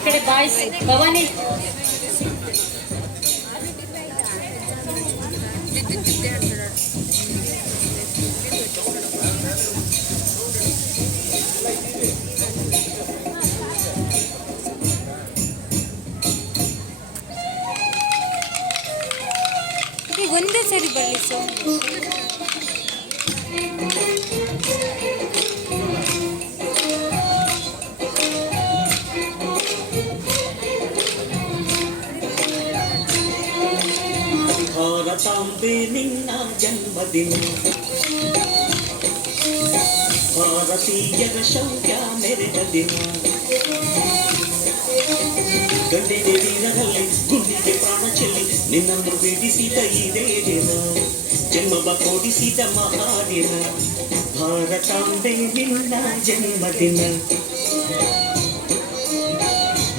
इकडे बाईस भवानी ಒಂದೇ ಸರಿ ಬರಲಿ ಸರ್. ಭಾರತಾಂಬೆ ನಿನ್ನ ಜನ್ಮದಿನ, ಭಾರತೀಯರ ಶೌರ್ಯ ಮೆರೆದ ದಿನ, ಗಂಡಿಗೆ ವೀರರಲ್ಲಿ ಗುಂಡಿಗೆ ಪ್ರಾಣ ಚೆಲ್ಲಿ ನಿನ್ನನ್ನು ಬಿಡಿಸಿದ ಇದೇ ದಿನ, ಜನ್ಮವ ಕೊಡಿಸಿದ ಮಹಾದಿನ. ಭಾರತಾಂಬೆ ನಿನ್ನ ಜನ್ಮದಿನ,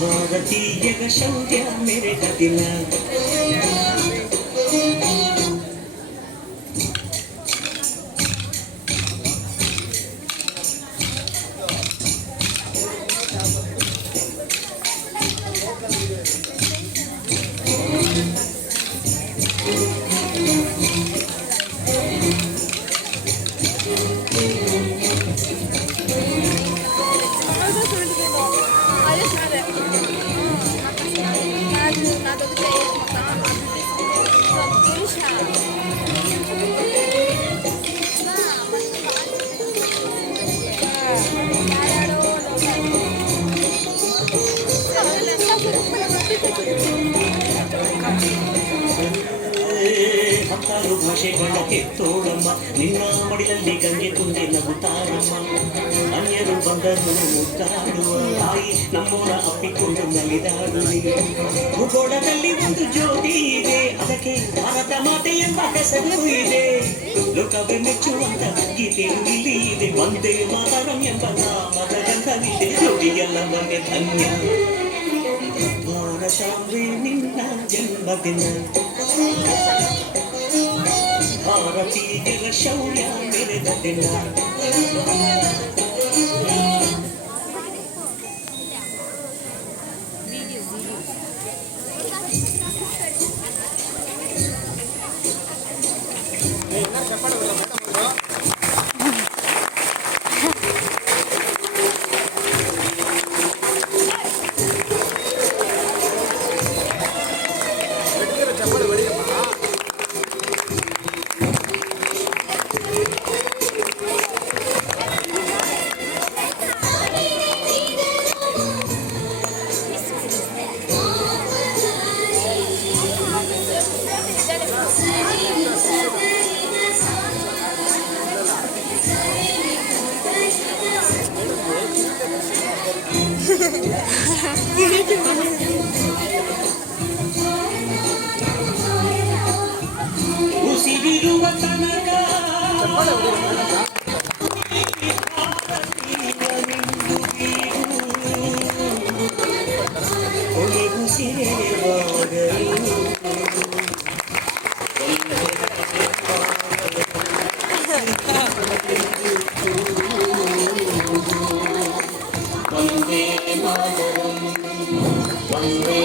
ಭಾರತೀಯರ ಶೌರ್ಯ ಮೆರೆದ ದಿನ. ಹತ್ತಾರು ಭಾಷೆಗಳ ಕೆತ್ತೋಳಮ್ಮ, ನಿನ್ನ ಮಡಿಲಲ್ಲಿ ಗಂಗೆ ತುಂದೆ ನಗುತ್ತಾರಮ್ಮ. ಅನ್ಯರು ಬಂದರು ಮುದ್ದಾಡುವ ತಾಯಿ, ನಮ್ಮೋರ ಅಪ್ಪಿಕೊಂಡು ನಲಿದಾಡುವೆ. ಭೂಗೋಳದಲ್ಲಿ ಒಂದು ಜ್ಯೋತಿ ಇದೆ, ಅದಕ್ಕೆ ಭಾರತ ಮಾತೆ ಎಂಬ ಹೆಸರು ಇದೆ. ಲೋಕವೇ ಮೆಚ್ಚುವಂತ ಗೀತೆಯು ಇಲ್ಲಿ ಇದೆ, ವಂದೇ ಮಾತರಂ ಎಂಬ ನಾಮದ ಗಂಧವಿದೆ. ಜೋಡಿಯಲ್ಲ ಮನೆ ಧನ್ಯ. ಭಾರತಾಂಬೆ ನಿನ್ನ ಜನ್ಮದಿನ, ಭಾರತೀಯರ ಶೌರ್ಯ ಮೆರೆದ ದಿನ. ಉಸಿರಿರುವ ತನಕ ವಂದೇ ಮಾತರಂ ವಂದೇ